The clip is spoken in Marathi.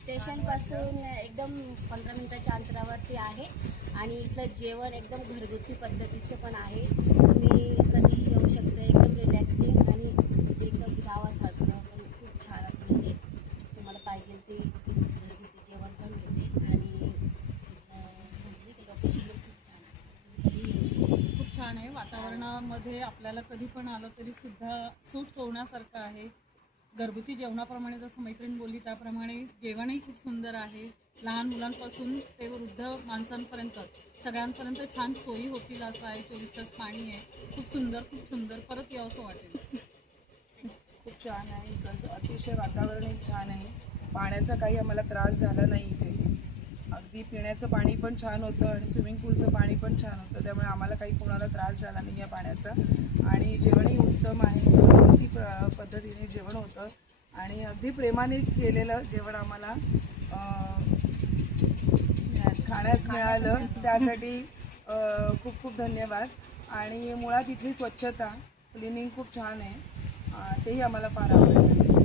स्टेशनपासून एकदम 15 मिनिटाच्या अंतरावरती आहे आणि इथलं जेवण एकदम घरगुती पद्धतीचं पण आहे. तुम्ही कधीही येऊ शकता. एकदम रिलॅक्सिंग आणि म्हणजे एकदम गावासारखं पण खूप छान असं म्हणजे तुम्हाला पाहिजे ते घरगुती जेवण पण भेटेल आणि इथलं म्हणजे लोकेशन पण खूप छान आहे. तुम्ही कधीही येऊ शकता. खूप छान आहे. वातावरणामध्ये आपल्याला कधी पण आलं तरी सुद्धा सूट होण्यासारखं आहे. घरगुती जेवणाप्रमाणे जसं मैत्रीण बोलली त्याप्रमाणे जेवणही खूप सुंदर आहे. लहान मुलांपासून ते वृद्ध माणसांपर्यंत सगळ्यांपर्यंत छान सोयी होतील असं आहे. 24 तास पाणी आहे. खूप सुंदर परत यावंसं वाटेल. खूप छान आहे. इकडचं अतिशय वातावरणही छान आहे. पाण्याचा काही आम्हाला त्रास झाला नाही इथे. अगदी पिण्याचं पाणी पण छान होतं आणि स्विमिंग पूलचं पाणी पण छान होतं. त्यामुळे आम्हाला काही कोणाला त्रास झाला नाही या पाण्याचा. आणि जेवणही उत्तम आहे. घरगुती पद्धतीने जेवण होतं आणि अगदी प्रेमाने केलेलं जेवण आम्हाला खाण्यास मिळालं. त्यासाठी खूप खूप धन्यवाद. आणि मुळात इथली स्वच्छता क्लिनिंग खूप छान आहे. तेही आम्हाला फार आवडलं.